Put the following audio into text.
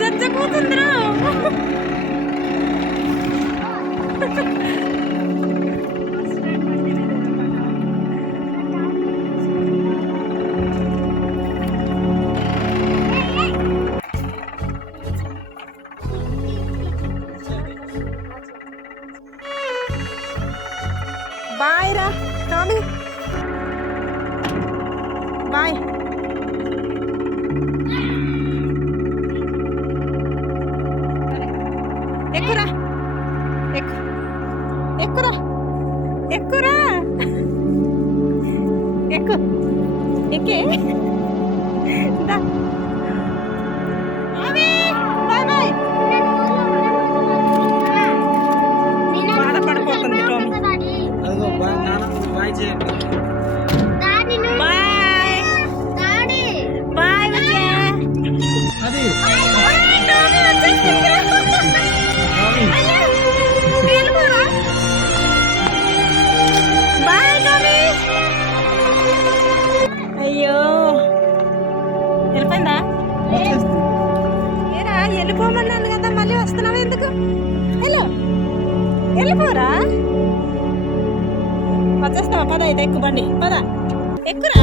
వెళ్ళిపోతుందిరా bye ఎక్కురా. ఎక్కు. ఎక్కురా. ఎక్కురా. ఎక్కు. ఎక్కే. దా. బాధపడిపోతుంది టామీ. అదిగో నాన్న బాయ్ చేయండి. వెళ్ళిపోమన్నాను కదా మళ్ళీ వస్తున్నావు ఎందుకు? హలో వెళ్ళిపోరా? వచ్చేస్తావా? పద అయితే ఎక్కు బండి. పద. ఎక్కురా?